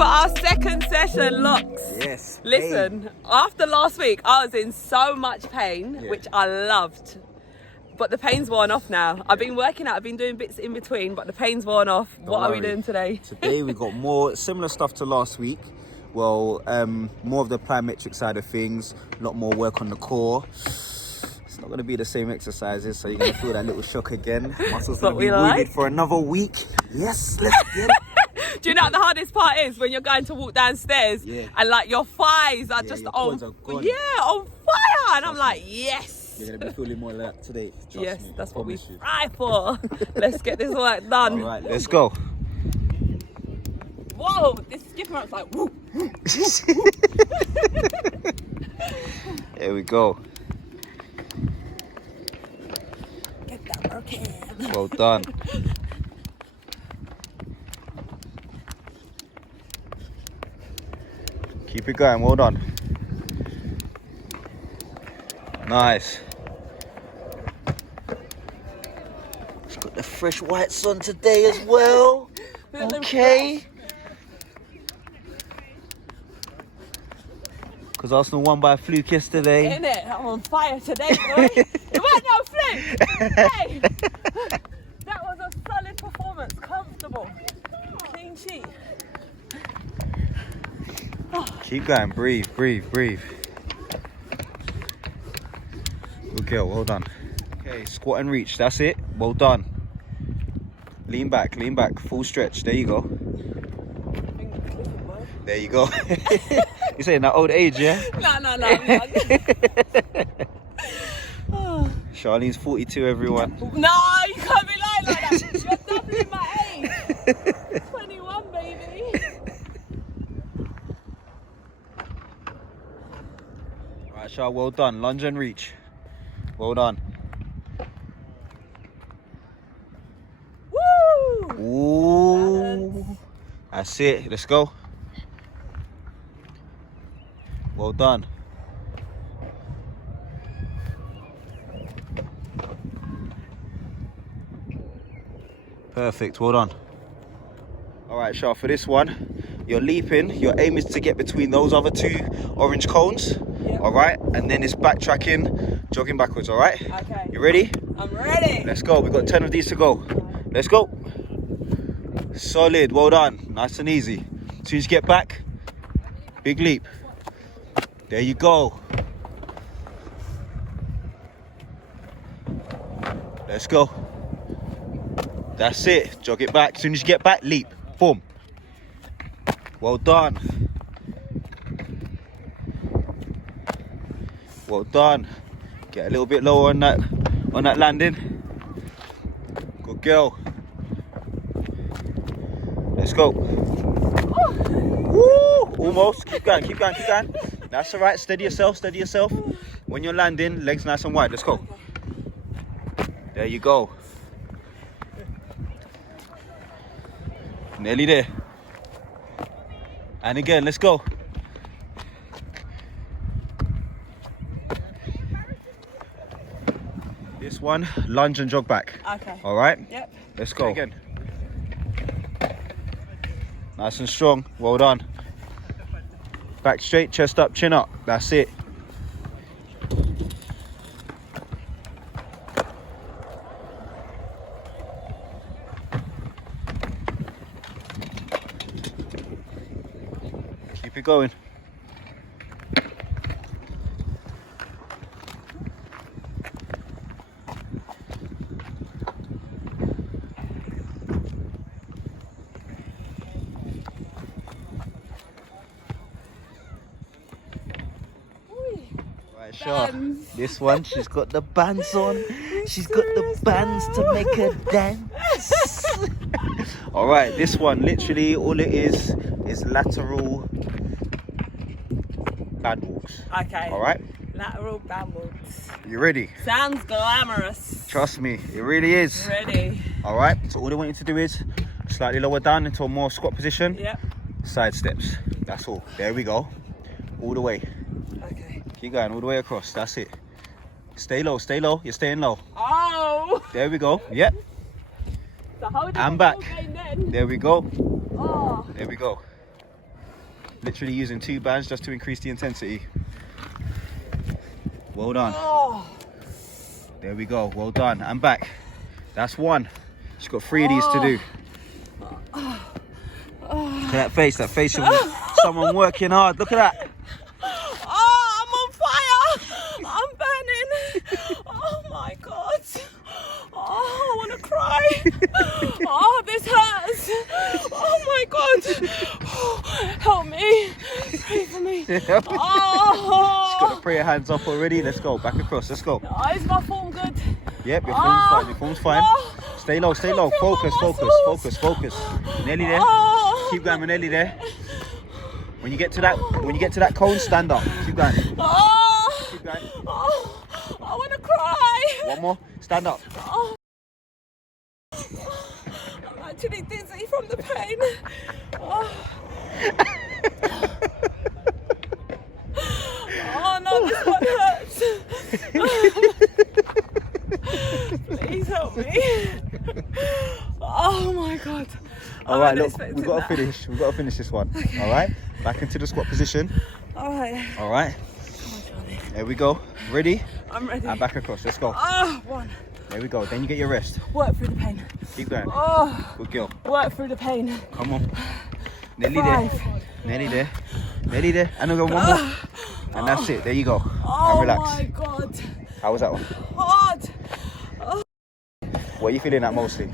for our second session, Locks. Yes. Listen, after last week, I was in so much pain, which I loved. But the pain's worn off now. I've been working out, I've been doing bits in between, but the pain's worn off. What are we doing today? Today we got more similar stuff to last week. Well, more of the plyometric side of things, a lot more work on the core. It's not going to be the same exercises, so you're going to feel that little shock again. Muscles going to be wounded for another week. Yes, let's get it. Do you know what the hardest part is? When you're going to walk downstairs and like your thighs are just on fire. And I'm like, yes. You're going to be feeling more like that today. Yes, that's what we try for. Let's get this work done. All right, let's go. Whoa, this skipping rope's like, woo. There we go. Get that working. Well done. Keep it going, well done. Nice. It's got the fresh white sun today as well. Okay. Because Arsenal won by a fluke yesterday. Isn't it? I'm on fire today, boy. It weren't no fluke. Hey, that was a solid performance, comfortable, clean sheet. Keep going, breathe, breathe, breathe. Good girl, well done. Okay, squat and reach, that's it, well done. Lean back, full stretch, there you go. There you go. You're saying that old age, yeah? No. Charlene's 42, everyone. No, you can't be lying like that. You're doubling my age. 21, baby. Right, Char, well done. Lunge and reach. Well done. Woo! Ooh. That's it. Let's go. Well done. Perfect. Well done. All right, Char, for this one, you're leaping. Your aim is to get between those other two orange cones. Yep. All right, and then it's backtracking, jogging backwards. All right. Okay. You ready? I'm ready. Let's go. We've got 10 of these to go. Let's go. Solid. Well done. Nice and easy. As soon as you get back, big leap. There you go. Let's go. That's it. Jog it back. As soon as you get back, leap. Boom. Well done. Well done. Get a little bit lower on that landing. Good girl. Let's go. Woo! Almost. Keep going. That's all right. Steady yourself. When you're landing, legs nice and wide. Let's go. There you go. Nearly there. And again, let's go. This one, lunge and jog back. Okay. All right? Yep. Let's go. Again. Nice and strong. Well done. Back straight, chest up, chin up. That's it. Keep it going. Right, Char. This one, she's got the bands on. She's got the bands to make her dance. All right, this one, literally all it is lateral band walks. Okay. All right. Lateral band walks. You ready? Sounds glamorous. Trust me, it really is. Ready. All right. So all I want you to do is slightly lower down into a more squat position. Yep. Side steps. That's all. There we go. All the way. Okay. Keep going all the way across. That's it. Stay low. Stay low. You're staying low. Oh. There we go. Yep. So hold And back. then. There we go. Oh. There we go. Literally using 2 bands just to increase the intensity. Well done. Oh. There we go. Well done. And back. That's 1. She's got 3 of these to do. Look at that face of someone working hard. Look at that. Oh, I'm on fire. I'm burning. Oh my God. Oh, I want to cry. Oh, this hurts. Oh my God. Oh, help me. Pray for me. Oh. She's got the prayer hands up already. Let's go. Back across. Let's go. Oh, is my form good? Yep, your form's fine. Your form's fine. Oh. Stay low. Stay low. Focus. Focus. Nearly there. Oh. Keep going. We're nearly there. When you get to that cone, stand up. Keep going. Oh. Keep going. Oh. I want to cry. One more. Stand up. Oh. I'm actually dizzy from the pain. Oh. Oh no, this one hurts. Please help me. Oh my God. All right, look, we've got to finish. We've got to finish this one. Okay. All right, back into the squat position. All right. All right. Come on, Charlie. There we go. Ready? I'm ready. And back across. Let's go. Oh, 1. There we go. Then you get your rest. Work through the pain. Keep going. Oh. Good girl. Work through the pain. Come on. Nearly 5. there. Nearly there. Nearly there. And I'll go 1 more. And that's it. There you go. Oh and relax. my God. How was that one? Hard. Oh. What are you feeling at mostly?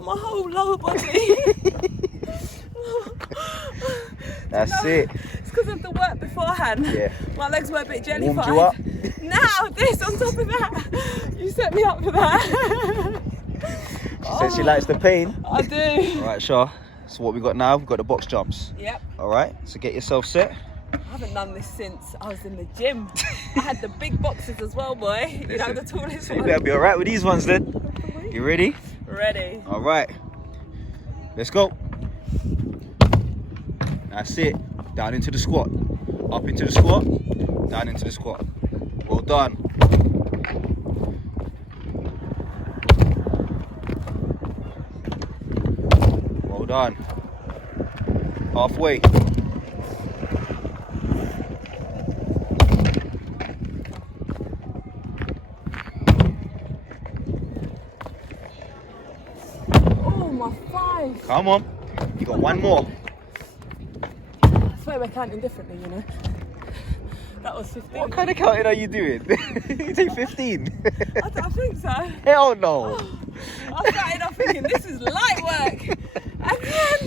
My whole lower body. That's it. It's because of the work beforehand. Yeah. My legs were a bit jelly. Warmed you up? Now this on top of that. You set me up for that. She says she likes the pain. I do. All right, Shah. So what we got now? We've got the box jumps. Yep. All right. So get yourself set. I haven't done this since I was in the gym. I had the big boxes as well, boy. You know, the tallest So you one. better be all right with these ones then. You ready? Ready. All right. Let's go. That's it. Down into the squat. Up into the squat. Down into the squat. Well done. Well done. Halfway. Oh, my 5. Come on. You got 1 more. I swear we're counting differently, you know. That was 15. What kind of counting are you doing? You take 15. I think so. Hell no. I started off thinking this is light work. And then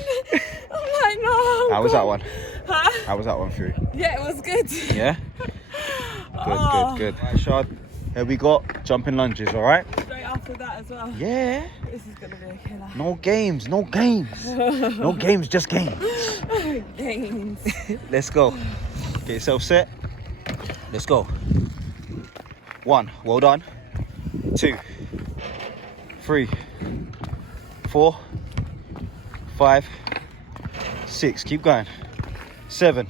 I'm like, no. How was that one? Huh? How was that one for you? Yeah, it was good. Yeah? Good. Right, Shad, here we got jumping lunges, all right? Straight after that as well. Yeah. This is going to be a killer. No games. No games, just games. Games. Let's go. Get yourself set. Let's go. 1, well done. 2, 3, 4, 5, 6, keep going. 7,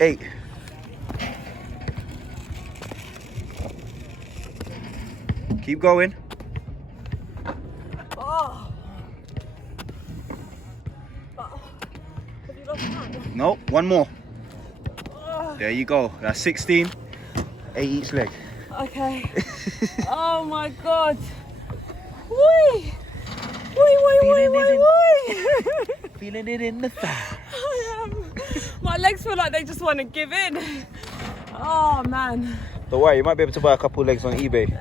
8. Keep going. Oh. Have you lost count? No, 1 more. Oh. There you go. That's 16. 8 each leg. Okay. Oh my God. Whee! Whee! Feeling it in the thigh. I am. My legs feel like they just want to give in. Oh man. Don't worry, you might be able to buy a couple legs on eBay.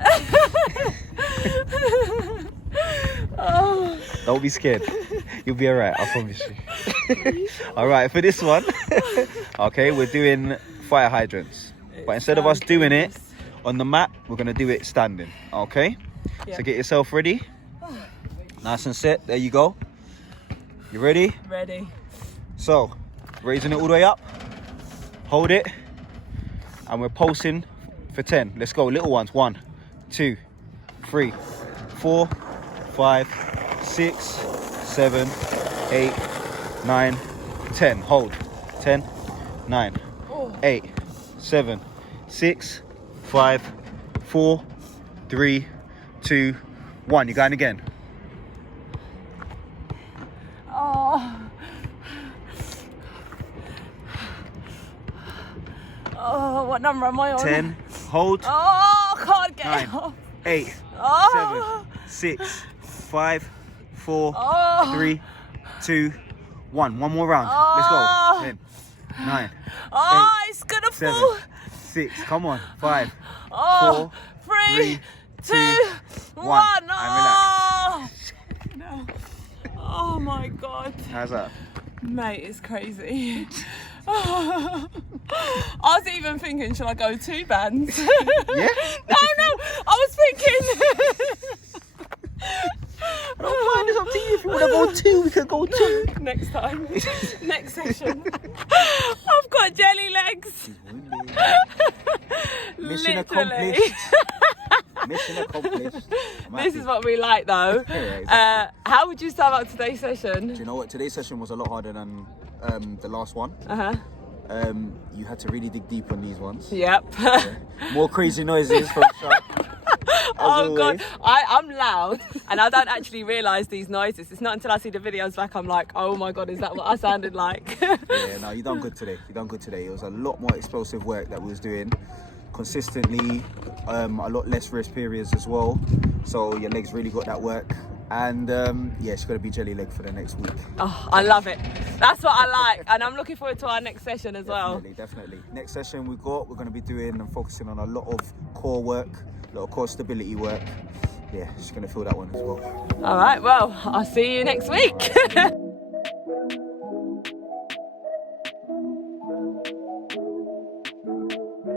Oh. Don't be scared. You'll be alright, I promise you. Alright, for this one, okay, we're doing fire hydrants. But instead of us doing it on the mat, we're going to do it standing, okay? Yeah. So get yourself ready. Nice and set. There you go. You ready? Ready. So, raising it all the way up. Hold it. And we're pulsing for 10. Let's go. Little ones. 1, 2, 3, 4, 5, 6, 7, 8, 9, 10. Hold. 10, 9, 8, 7, 6, 5, 4, 3, 2, 1. You're going again. Oh. Oh, what number am I on? 10. Hold. Oh, I can't get 9, it off. 8, Oh. 7, 6, 5, 4, Oh. 3, 2, 1. One more round. Let's Oh. go. 10, 9, Oh, 8, it's gonna 7, fall. 6. Come on. 5, Oh, 4, 3, 2, 1. And Oh. No. Oh my God. How's that? Mate, it's crazy. I was even thinking, should I go 2 bands? Yeah? No, I was thinking. It's up to you. If you want to go 2, we can go 2. Next time. Next session. I've got jelly legs. Mission Literally. accomplished. Mission accomplished. This is what we like though. Yeah, exactly. How would you sum up today's session? Do you know what? Today's session was a lot harder than the last one. You had to really dig deep on these ones. Yep. More crazy noises from Sharp. Oh God, I'm loud and I don't actually realise these noises. It's not until I see the videos back I'm like, oh my God, is that what I sounded like? Yeah, no, you done good today. You done good today. It was a lot more explosive work that we was doing consistently, a lot less rest periods as well. So your legs really got that work. And yeah, she's gonna be jelly leg for the next week. Oh, I love it. That's what I like, and I'm looking forward to our next session as well. Definitely. Next session we're gonna be doing and focusing on a lot of core work, a lot of core stability work. Yeah, she's gonna feel that one as well. All right, well, I'll see you next week.